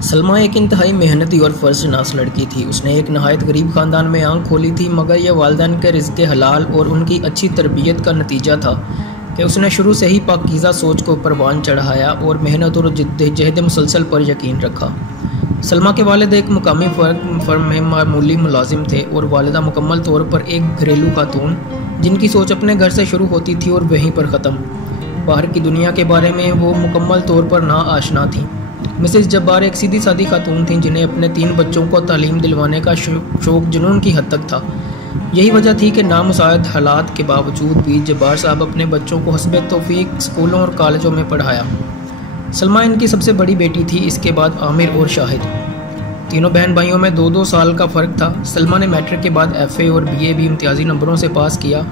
सलमा एक इंतहाई मेहनती और फ़र्जशनास लड़की थी। उसने एक नहायत गरीब ख़ानदान में आंख खोली थी, मगर यह वालिदैन के रिज़्क़ हलाल और उनकी अच्छी तरबियत का नतीजा था कि उसने शुरू से ही पाकीज़ा सोच को परवान चढ़ाया और मेहनत और जहद मुसलसल पर यकीन रखा। सलमा के वालिद एक मुकामी फर्म में मामूली मुलाजिम थे और वालिदा मुकम्मल तौर पर एक घरेलू खातून, जिनकी सोच अपने घर से शुरू होती थी और वहीं पर ख़त्म। बाहर की दुनिया के बारे में वो मुकम्मल तौर पर ना आशना थी। मिसेस जब्बार एक सीधी सादी खातून थीं जिन्हें अपने 3 बच्चों को तालीम दिलवाने का शौक़ जुनून की हद तक था। यही वजह थी कि नामुसाइद हालात के बावजूद भी जब्बार साहब अपने बच्चों को हस्बे तौफीक स्कूलों और कॉलेजों में पढ़ाया। सलमा इनकी सबसे बड़ी बेटी थी। इसके बाद आमिर और शाहिद। तीनों बहन भाइयों में 2-2 साल का फ़र्क था। सलमा ने मैट्रिक के बाद FA और BA भी इम्तियाजी नंबरों से पास किया।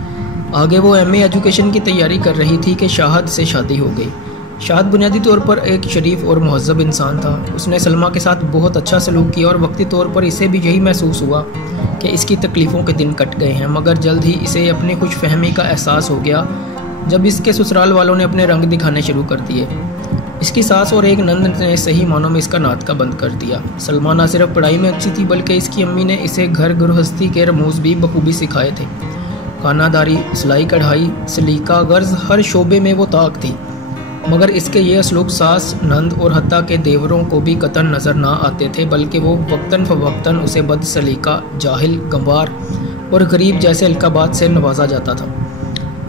आगे वो MA एजुकेशन की तैयारी कर रही थी कि शाहिद से शादी हो गई। शाहिद बुनियादी तौर पर एक शरीफ और महज़ब इंसान था। उसने सलमा के साथ बहुत अच्छा सलूक किया और वक्ती तौर पर इसे भी यही महसूस हुआ कि इसकी तकलीफ़ों के दिन कट गए हैं, मगर जल्द ही इसे अपनी खुशफहमी का एहसास हो गया जब इसके ससुराल वालों ने अपने रंग दिखाने शुरू कर दिए। इसकी सास और एक नंद ने सही मानों में इसका नाटका बंद कर दिया। सलमा न सिर्फ पढ़ाई में अच्छी थी, बल्कि इसकी अम्मी ने इसे घर गृहस्थी के रमूज़ भी बखूबी सिखाए थे। खानादारी, सिलाई कढ़ाई, सलीका गर्ज हर शोबे में वो ताक थी, मगर इसके ये असलूब सास, नंद और हत्ता के देवरों को भी कतन नज़र ना आते थे, बल्कि वो वक्तन फ़वक्तन उसे बद सलीका, जाहिल, गंवार और गरीब जैसे अलकाबात से नवाजा जाता था।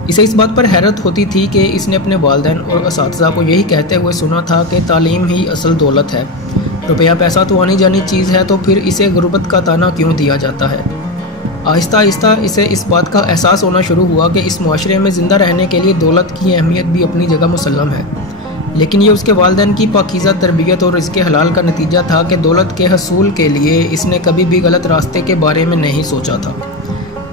इसे इस बात पर हैरत होती थी कि इसने अपने वालिदैन और असातिज़ा को यही कहते हुए सुना था कि तालीम ही असल दौलत है। रुपया पैसा तो आनी जानी चीज़ है, तो फिर इसे गुर्बत का ताना क्यों दिया जाता है। आहिस्ता आहिस्ता इसे इस बात का एहसास होना शुरू हुआ कि इस मुआशरे में ज़िंदा रहने के लिए दौलत की अहमियत भी अपनी जगह मुसल्लम है, लेकिन ये उसके वालिदैन की पाकीज़ा तरबियत और रिज़्क़ हलाल का नतीजा था कि दौलत के हसूल के लिए इसने कभी भी गलत रास्ते के बारे में नहीं सोचा था।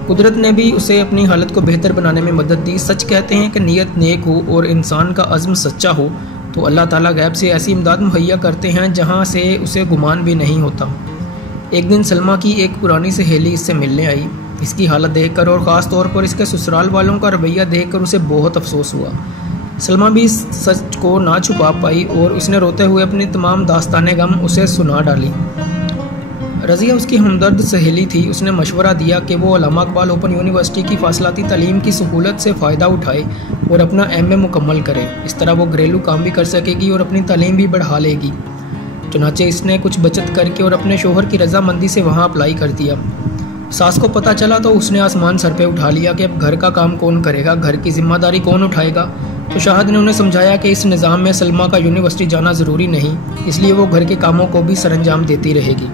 कुदरत ने भी उसे अपनी हालत को बेहतर बनाने में मदद दी। सच कहते हैं कि नीयत नेक हो और इंसान का अज़्म सच्चा हो तो अल्लाह ताला गैब से ऐसी इमदाद मुहैया करते हैं जहाँ से उसे गुमान भी नहीं होता। एक दिन सलमा की एक पुरानी सहेली इससे मिलने आई। इसकी हालत देखकर और ख़ास तौर पर इसके ससुराल वालों का रवैया देखकर उसे बहुत अफसोस हुआ। सलमा भी इस सच को ना छुपा पाई और उसने रोते हुए अपनी तमाम दास्ताने गम उसे सुना डाली। रज़िया उसकी हमदर्द सहेली थी। उसने मशवरा दिया कि वो अल्लामा इकबाल ओपन यूनिवर्सिटी की फासलाती तालीम की सहूलत से फ़ायदा उठाए और अपना MA मुकम्मल करे। इस तरह वो घरेलू काम भी कर सकेगी और अपनी तालीम भी बढ़ा लेगी। चुनाचे इसने कुछ बचत करके और अपने शोहर की रजामंदी से वहाँ अप्लाई कर दिया। सास को पता चला तो उसने आसमान सर पे उठा लिया कि अब घर का काम कौन करेगा, घर की जिम्मेदारी कौन उठाएगा। तो शाहिद ने उन्हें समझाया कि इस निज़ाम में सलमा का यूनिवर्सिटी जाना ज़रूरी नहीं, इसलिए वो घर के कामों को भी सरंजाम देती रहेगी।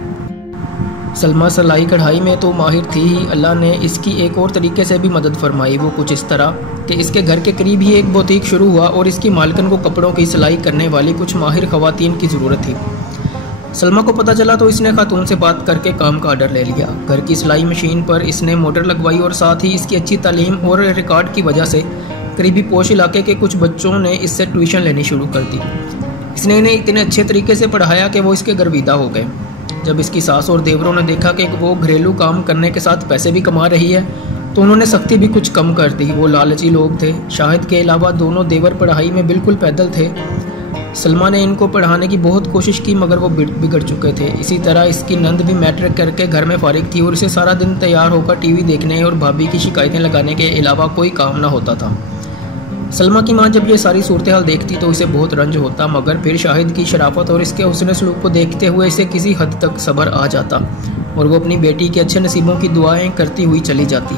सलमा सिलाई कढ़ाई में तो माहिर थी ही, अल्लाह ने इसकी एक और तरीके से भी मदद फरमाई। वो कुछ इस तरह कि इसके घर के करीब ही एक बुटीक शुरू हुआ और इसकी मालकन को कपड़ों की सिलाई करने वाली कुछ माहिर ख़वातीन की ज़रूरत थी। सलमा को पता चला तो इसने खातून से बात करके काम का आर्डर ले लिया। घर की सिलाई मशीन पर इसने मोटर लगवाई और साथ ही इसकी अच्छी तालीम और रिकॉर्ड की वजह से करीबी पोश इलाके के कुछ बच्चों ने इससे ट्यूशन लेनी शुरू कर दी। इसने इन्हें इतने अच्छे तरीके से पढ़ाया कि वो इसके गर्विदा हो गए। जब इसकी सास और देवरों ने देखा कि वो घरेलू काम करने के साथ पैसे भी कमा रही है तो उन्होंने सख्ती भी कुछ कम कर दी। वो लालची लोग थे। शाहिद के अलावा दोनों देवर पढ़ाई में बिल्कुल पैदल थे। सलमा ने इनको पढ़ाने की बहुत कोशिश की, मगर वो बिगड़ चुके थे। इसी तरह इसकी नंद भी मैट्रिक करके घर में फारिग थी और इसे सारा दिन तैयार होकर TV देखने और भाभी की शिकायतें लगाने के अलावा कोई काम ना होता था। सलमा की माँ जब ये सारी सूरत हाल देखती तो इसे बहुत रंज होता, मगर फिर शाहिद की शराफत और इसके हुस्न सलूक को देखते हुए इसे किसी हद तक सब्र आ जाता और वो अपनी बेटी के अच्छे नसीबों की दुआएं करती हुई चली जाती।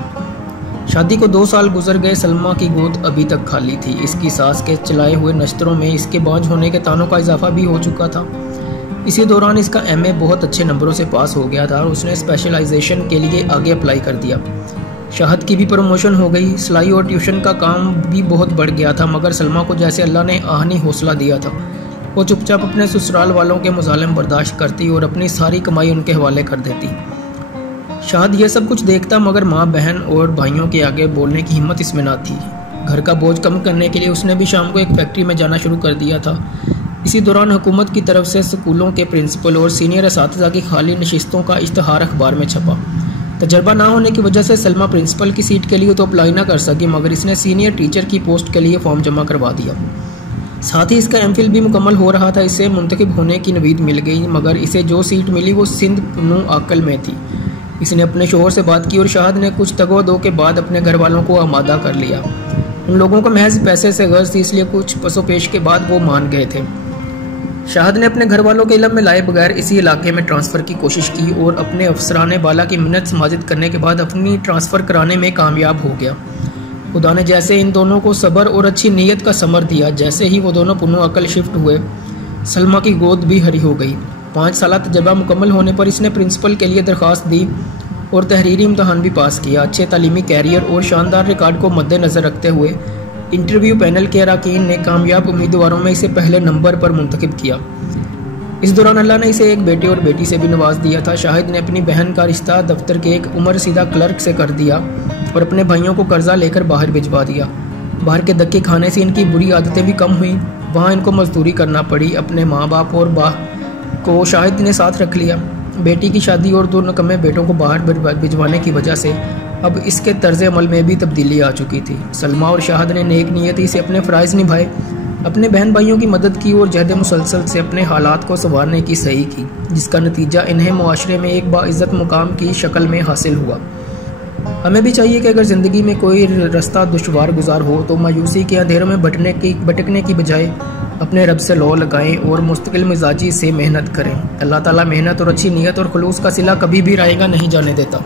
शादी को 2 साल गुजर गए। सलमा की गोद अभी तक खाली थी। इसकी सास के चलाए हुए नश्तरों में इसके बांझ होने के तानों का इजाफा भी हो चुका था। इसी दौरान इसका MA बहुत अच्छे नंबरों से पास हो गया था और उसने स्पेशलाइजेशन के लिए आगे अप्लाई कर दिया। शाहिद की भी प्रमोशन हो गई। सिलाई और ट्यूशन का काम भी बहुत बढ़ गया था, मगर सलमा को जैसे अल्लाह ने आहनी हौसला दिया था। वो चुपचाप अपने ससुराल वालों के मुजालिम बर्दाश्त करती और अपनी सारी कमाई उनके हवाले कर देती। शाहिद यह सब कुछ देखता, मगर माँ, बहन और भाइयों के आगे बोलने की हिम्मत इसमें ना थी। घर का बोझ कम करने के लिए उसने भी शाम को एक फैक्ट्री में जाना शुरू कर दिया था। इसी दौरान हुकूमत की तरफ से स्कूलों के प्रिंसिपल और सीनियर असातिज़ा की खाली नशिस्तों का इश्तहार अखबार में छपा। तजर्बा ना होने की वजह से सलमा प्रिंसिपल की सीट के लिए तो अप्लाई ना कर सकी, मगर इसने सीनियर टीचर की पोस्ट के लिए फॉर्म जमा करवा दिया। साथ ही इसका एमफिल भी मुकम्मल हो रहा था। इसे मुंतखब होने की नवीद मिल गई, मगर इसे जो सीट मिली वो सिंध पुन्नू आकल में थी। इसने अपने शोहर से बात की और शाहद ने कुछ तगो-दो के बाद अपने घर वालों को आमादा कर लिया। उन लोगों को महज पैसे से गर्ज थी, इसलिए कुछ पसोपेश के बाद वो मान गए थे। शाहद ने अपने घर वालों के इल्म में लाए बगैर इसी इलाके में ट्रांसफ़र की कोशिश की और अपने अफसरान बाला की मिन्नत समाजित करने के बाद अपनी ट्रांसफ़र कराने में कामयाब हो गया। खुदा ने जैसे इन दोनों को सब्र और अच्छी नीयत का समर दिया, जैसे ही वो दोनों पुन्नू अकल शिफ्ट हुए, सलमा की गोद भी हरी हो गई। 5 साल तजर्बा मुकम्मल होने पर इसने प्रिंसिपल के लिए दरख्वास्त दी और तहरीरी इम्तहान भी पास किया। अच्छे तालीमी कैरियर और शानदार रिकॉर्ड को मद्देनज़र रखते हुए इंटरव्यू पैनल के अरकान ने कामयाब उम्मीदवारों में इसे पहले नंबर पर मुंतखब किया। इस दौरान अल्लाह ने इसे एक बेटे और बेटी से भी नवाज दिया था। शाहिद ने अपनी बहन का रिश्ता दफ्तर के एक उम्र सीधा क्लर्क से कर दिया और अपने भाइयों को कर्जा लेकर बाहर भिजवा दिया। बाहर के धक्के खाने से इनकी बुरी आदतें भी कम हुई। वहाँ इनको मजदूरी करना पड़ी। अपने माँ बाप और को शाहिद ने साथ रख लिया। बेटी की शादी और 2 नकम्मे बेटों को बाहर भिजवाने की वजह से अब इसके तर्ज अमल में भी तब्दीली आ चुकी थी। सलमा और शाहद ने नेक नियती से अपने फ़राइज़ निभाए, अपने बहन भाइयों की मदद की और जहद मुसलसल से अपने हालात को संवारने की सही की, जिसका नतीजा इन्हें मुआशरे में एक बाइज़्ज़त मुकाम की शक्ल में हासिल हुआ। हमें भी चाहिए कि अगर ज़िंदगी में कोई रास्ता दुश्वार गुजार हो तो मायूसी के अंधेरों में भटकने की बजाय अपने रब से लौ लगाएं और मुस्तकिल मिजाजी से मेहनत करें। अल्लाह ताला मेहनत और अच्छी नीयत और खुलूस का सिला कभी भी रायगा नहीं जाने देता।